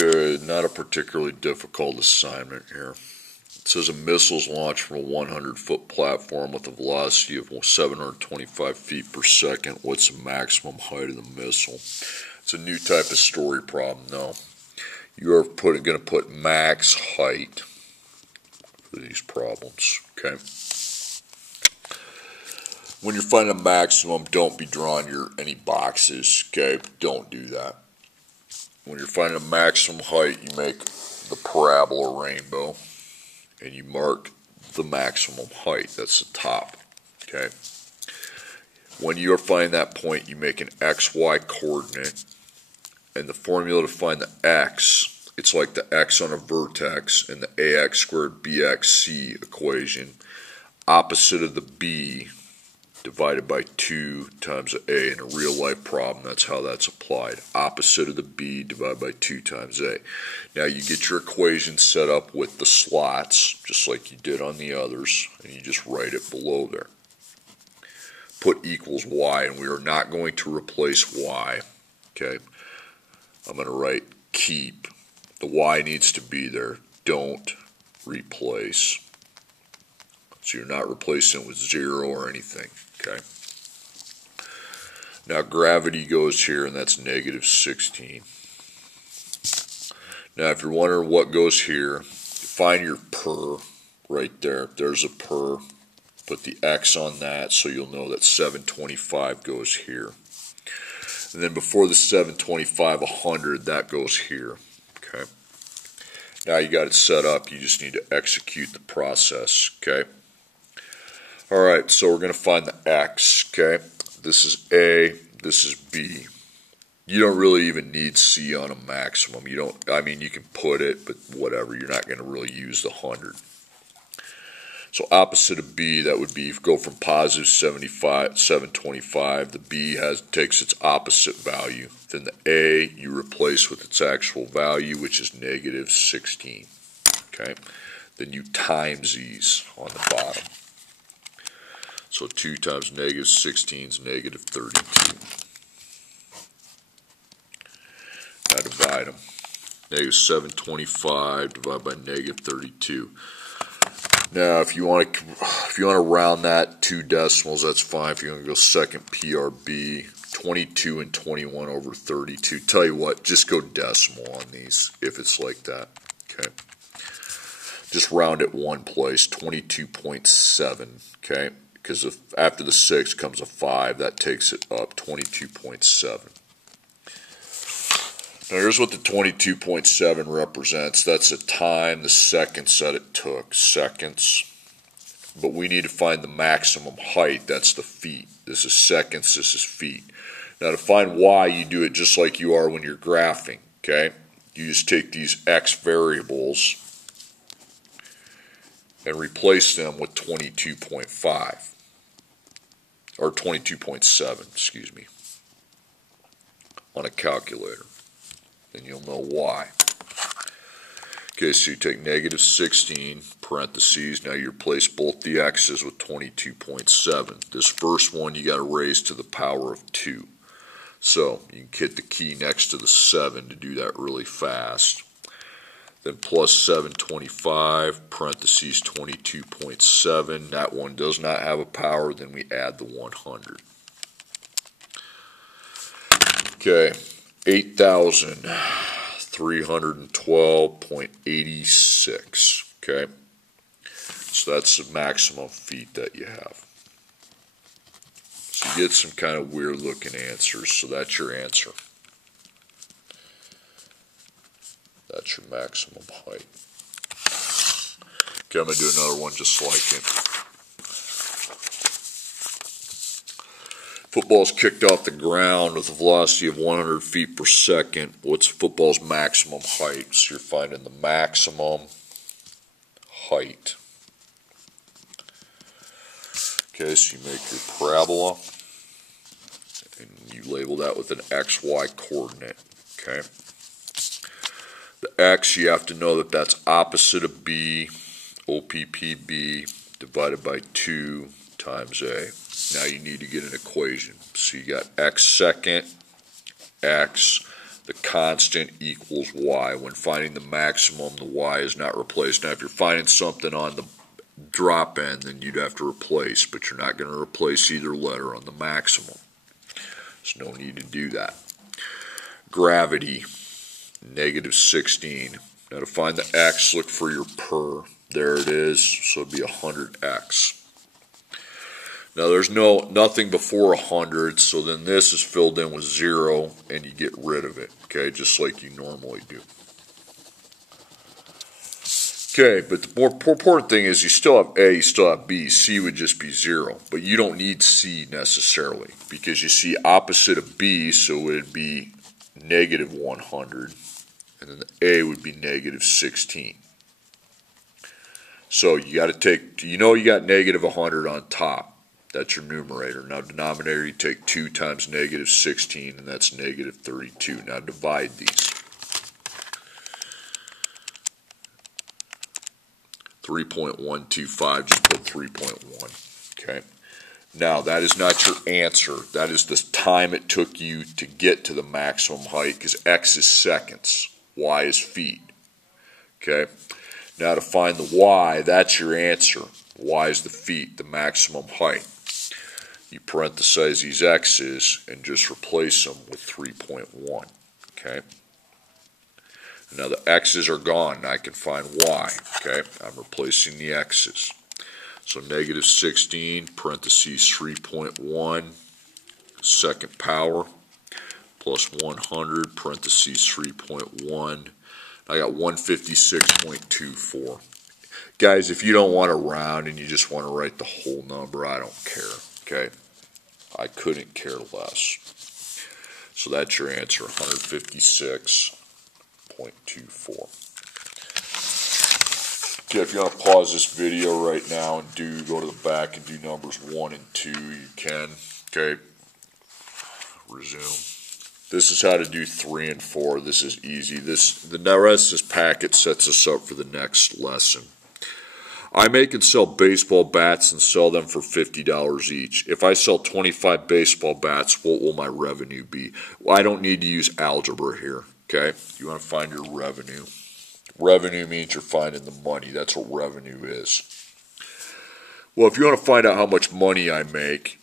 Okay, not a particularly difficult assignment here. It says a missile is launched from a 100-foot platform with a velocity of 725 feet per second. What's the maximum height of the missile? It's a new type of story problem. No, you are going to put max height for these problems. Okay. When you're finding a maximum, don't be drawing any boxes. Okay, don't do that. When you're finding a maximum height, you make the parabola rainbow, and you mark the maximum height. That's the top. Okay. When you're finding that point, you make an XY coordinate, and the formula to find the x, it's like the x on a vertex in the ax squared bxc equation. Opposite of the b divided by 2 times a. In a real life problem, that's how that's applied. Opposite of the b divided by 2 times a. Now you get your equation set up with the slots, just like you did on the others, and you just write it below there. Put equals y, and we are not going to replace y. Okay, I'm going to write keep. The y needs to be there. Don't replace. So you're not replacing it with 0 or anything. Okay. Now gravity goes here, and that's negative 16. Now if you're wondering what goes here, find your per right there. There's a per. Put the x on that so you'll know that 725 goes here. And then before the 725, 100, that goes here. Okay. Now you got it set up. You just need to execute the process. Okay. Alright, so we're going to find the x, okay? This is A, this is B. You don't really even need C on a maximum. You can put it, but whatever. You're not going to really use the 100. So opposite of B, that would be, go from positive 725. The B takes its opposite value. Then the A, you replace with its actual value, which is negative 16. Okay? Then you times these on the bottom. So 2 times negative 16 is negative 32. Now divide them. Negative 725 divided by negative 32. Now if you want to round that 2 decimals, that's fine. If you want to go second PRB, 22 and 21 over 32. Tell you what, just go decimal on these if it's like that. Okay. Just round it one place, 22.7. Okay. Because after the 6 comes a 5, that takes it up, 22.7. Now here's what the 22.7 represents. That's the time, the seconds that it took, seconds. But we need to find the maximum height, that's the feet. This is seconds, this is feet. Now to find y, you do it just like you are when you're graphing, okay? You just take these x variables and replace them with 22.5. Or 22.7, excuse me, on a calculator. Then you'll know why. Okay, so you take negative 16, parentheses, now you replace both the x's with 22.7. This first one you got to raise to the power of 2. So you can hit the key next to the 7 to do that really fast. Then plus 725, parentheses 22.7. That one does not have a power. Then we add the 100. Okay, 8,312.86. Okay, so that's the maximum feet that you have. So you get some kind of weird looking answers. So that's your answer. That's your maximum height. Okay, I'm going to do another one just like it. Football's kicked off the ground with a velocity of 100 feet per second. What's football's maximum height? So you're finding the maximum height. Okay, so you make your parabola, and you label that with an XY coordinate. Okay. The x, you have to know that that's opposite of b, OPPB, divided by 2 times a. Now you need to get an equation. So you got x second, x, the constant equals y. When finding the maximum, the y is not replaced. Now, if you're finding something on the drop end, then you'd have to replace, but you're not going to replace either letter on the maximum. There's no need to do that. Gravity, -16. Now to find the x, look for your per. There it is, so it'd be 100x. Now there's nothing before 100, so then this is filled in with 0, and you get rid of it, okay, just like you normally do. Okay, but the more important thing is you still have A, you still have B. C would just be 0, but you don't need C necessarily, because you see opposite of B, so it would be -100, and then the A would be -16. So you got to take, you got -100 on top. That's your numerator. Now denominator, you take 2 times -16, and that's -32. Now divide these. 3.125, just put 3.1. Okay. Now that is not your answer. That is the time it took you to get to the maximum height, because x is seconds, y is feet. Okay. Now to find the y, that's your answer. Y is the feet, the maximum height. You parenthesize these x's and just replace them with 3.1. Okay. Now the x's are gone, and I can find y. Okay, I'm replacing the x's. So -16, parentheses 3.1, second power, plus 100, parentheses 3.1. I got 156.24. Guys, if you don't want to round and you just want to write the whole number, I don't care. Okay, I couldn't care less. So that's your answer, 156.24. Okay, if you want to pause this video right now and go to the back and do numbers 1 and 2, you can. Okay, resume. This is how to do 3 and 4. This is easy. The rest of this packet sets us up for the next lesson. I make and sell baseball bats and sell them for $50 each. If I sell 25 baseball bats, what will my revenue be? Well, I don't need to use algebra here. Okay, you want to find your revenue. Revenue means you're finding the money. That's what revenue is. Well, if you want to find out how much money I make,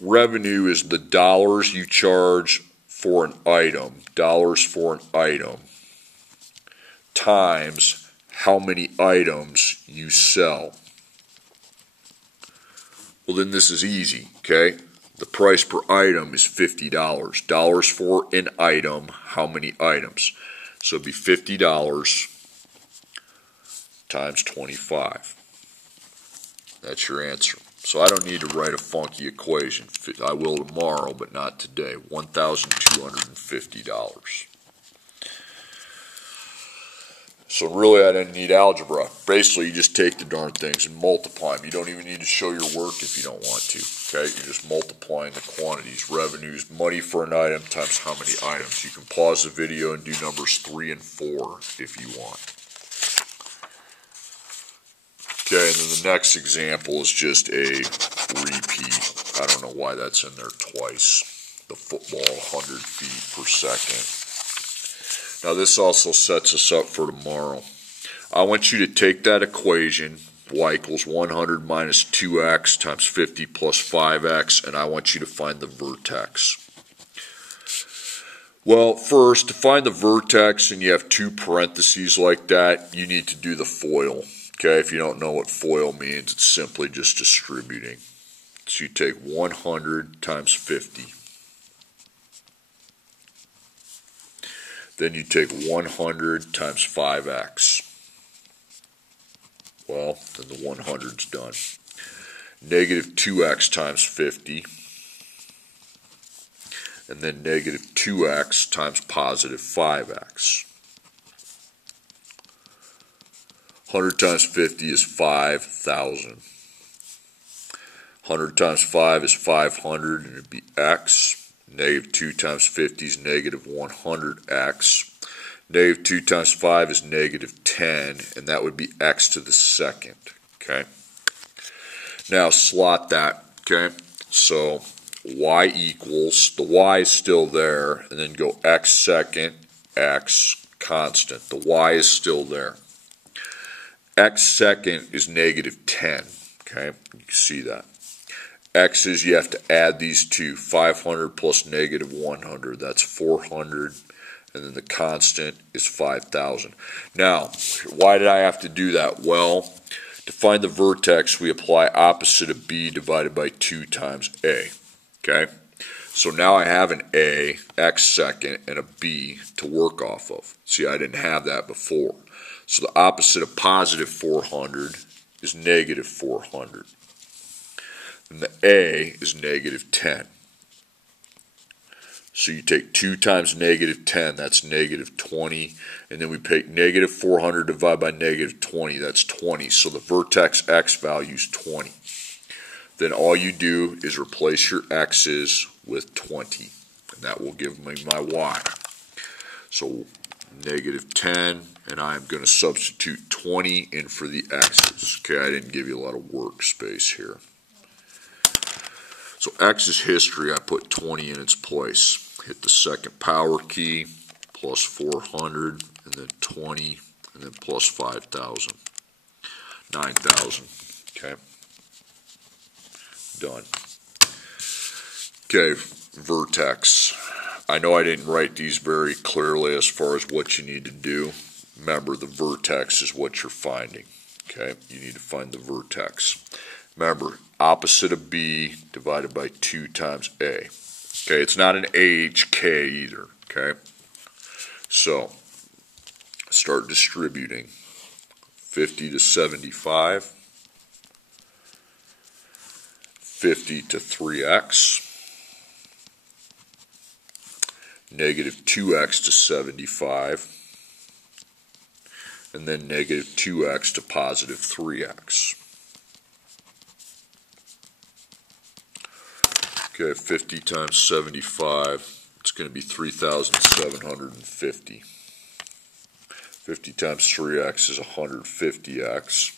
revenue is the dollars you charge for an item, times how many items you sell. Well, then this is easy, okay? The price per item is $50. Dollars for an item, how many items? So it'd be $50 times 25. That's your answer. So I don't need to write a funky equation. I will tomorrow, but not today. $1,250. So really I didn't need algebra. Basically you just take the darn things and multiply them. You don't even need to show your work if you don't want to. Okay, you're just multiplying the quantities. Revenues, money for an item times how many items. You can pause the video and do numbers 3 and 4 if you want. Okay, and then the next example is just a repeat. I don't know why that's in there twice. The football, 100 feet per second. Now this also sets us up for tomorrow. I want you to take that equation, y equals 100 minus 2x times 50 plus 5x, and I want you to find the vertex. Well, first, to find the vertex, and you have 2 parentheses like that, you need to do the FOIL. Okay, if you don't know what FOIL means, it's simply just distributing. So you take 100 times 50. Then you take 100 times 5x. Well, then the 100's done. Negative 2x times 50. And then negative 2x times positive 5x. 100 times 50 is 5,000. 100 times 5 is 500, and it'd be x. Negative 2 times 50 is negative 100x. Negative 2 times 5 is negative 10, and that would be x to the second. Okay. Now slot that. Okay. So y equals, the y is still there, and then go x second, x constant. The y is still there. X second is negative 10, okay? You can see that. X is, you have to add these two, 500 plus negative 100, that's 400, and then the constant is 5,000. Now, why did I have to do that? Well, to find the vertex, we apply opposite of b divided by 2 times a, okay? So now I have an a, x second, and a b to work off of. See, I didn't have that before. So the opposite of positive 400 is negative 400. And the a is negative 10. So you take 2 times negative 10, that's negative 20. And then we take negative 400 divided by negative 20, that's 20. So the vertex x value is 20. Then all you do is replace your x's with 20. And that will give me my y. So negative 10, and I'm going to substitute 20 in for the x's. Okay, I didn't give you a lot of workspace here. So x's history, I put 20 in its place. Hit the second power key, plus 400, and then 20, and then plus 5,000. 9,000. Okay. Done. Okay, vertex. I know I didn't write these very clearly as far as what you need to do. Remember, the vertex is what you're finding. Okay, you need to find the vertex. Remember, opposite of b divided by 2 times a. Okay, it's not an AHK either. Okay, so start distributing. 50 to 75, 50 to 3x, negative 2x to 75, and then negative 2x to positive 3x. Okay, 50 times 75, it's going to be 3,750. 50 times 3x is 150x.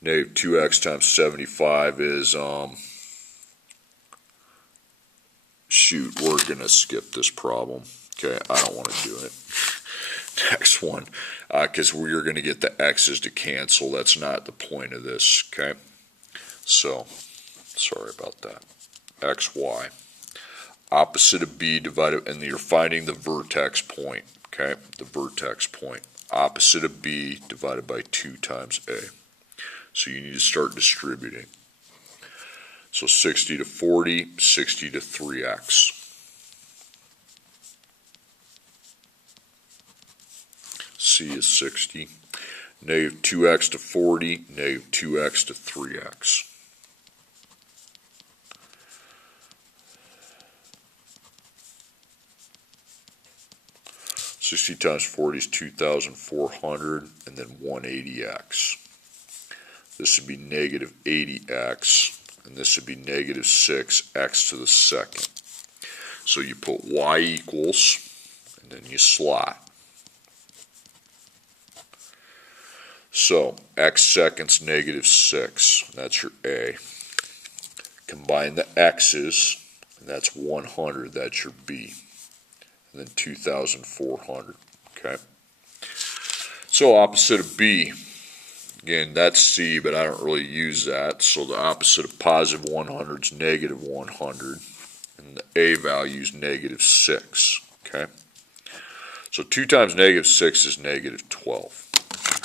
Negative 2x times 75 is, shoot, we're going to skip this problem. Okay, I don't want to do it. Next one, because we're going to get the x's to cancel. That's not the point of this, okay? So, sorry about that. XY. Opposite of b divided, and you're finding the vertex point, okay? The vertex point. Opposite of b divided by 2 times a. So you need to start distributing. So 60 to 40, 60 to 3x. C is 60. Negative 2x to 40, negative 2x to 3x. $60 times 40 is 2,400, and then 180x. This would be negative 80x, and this would be negative 6x to the second. So you put y equals, and then you slot. So x seconds negative 6, that's your a. Combine the x's, and that's 100, that's your b. And then 2,400, okay? So opposite of b, again, that's c, but I don't really use that. So the opposite of positive 100 is negative 100, and the a value is negative 6, okay? So 2 times negative 6 is negative 12.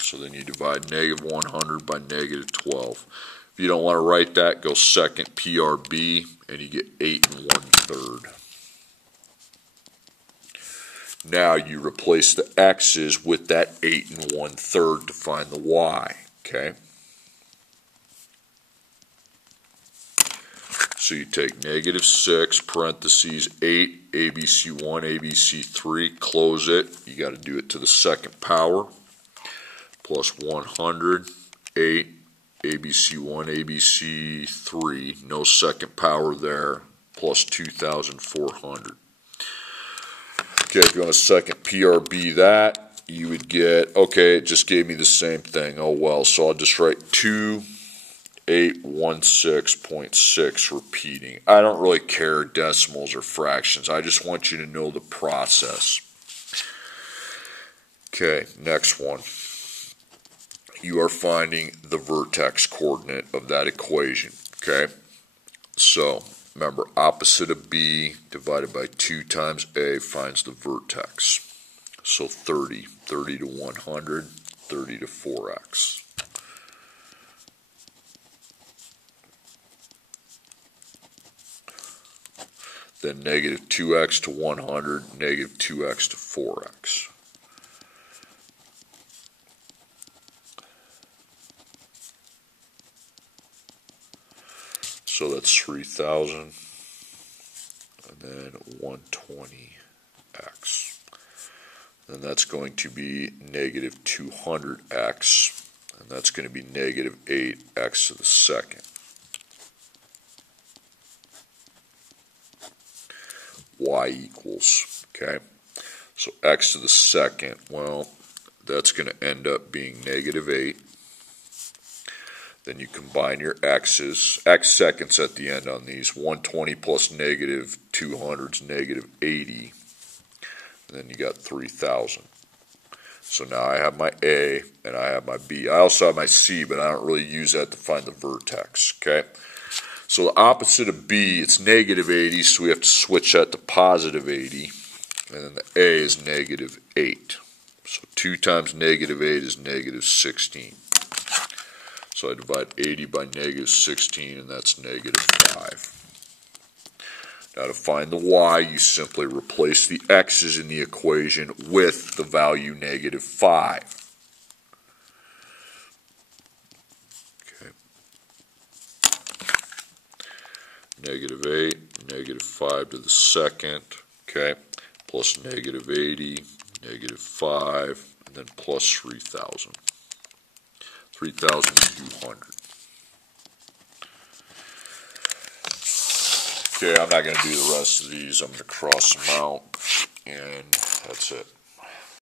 So then you divide negative 100 by negative 12. If you don't want to write that, go second PRB, and you get 8 1/3. Now you replace the x's with that 8 1/3 to find the y, okay? So you take negative 6, parentheses 8, ABC1, ABC3, close it. You got to do it to the second power. Plus 100, 8, ABC1, ABC3, no second power there, plus 2,400. Okay, if you want a second PRB that, you would get, okay, it just gave me the same thing. Oh well, so I'll just write 2 816.6 repeating. I don't really care decimals or fractions. I just want you to know the process. Okay, next one. You are finding the vertex coordinate of that equation. Okay, so remember, opposite of b divided by 2 times a finds the vertex. So 30 to 100, 30 to 4x. Then negative 2x to 100, negative 2x to 4x. So that's 3,000, and then 120x. Then that's going to be negative 200x, and that's going to be negative 8x to the second. Y equals, okay? So x to the second, well, that's going to end up being negative 8. Then you combine your x's, x seconds at the end on these. 120 plus negative 200 is negative 80. And then you got 3,000. So now I have my A and I have my B. I also have my C, but I don't really use that to find the vertex, okay? So the opposite of B, it's negative 80, so we have to switch that to positive 80. And then the A is negative 8. So 2 times negative 8 is negative 16. So I divide 80 by negative 16, and that's negative 5. Now to find the y, you simply replace the x's in the equation with the value negative 5. Okay. Negative 8, negative 5 to the second, okay, plus negative 80, negative 5, and then plus 3,000. 3,200. Okay, I'm not going to do the rest of these. I'm going to cross them out, and that's it.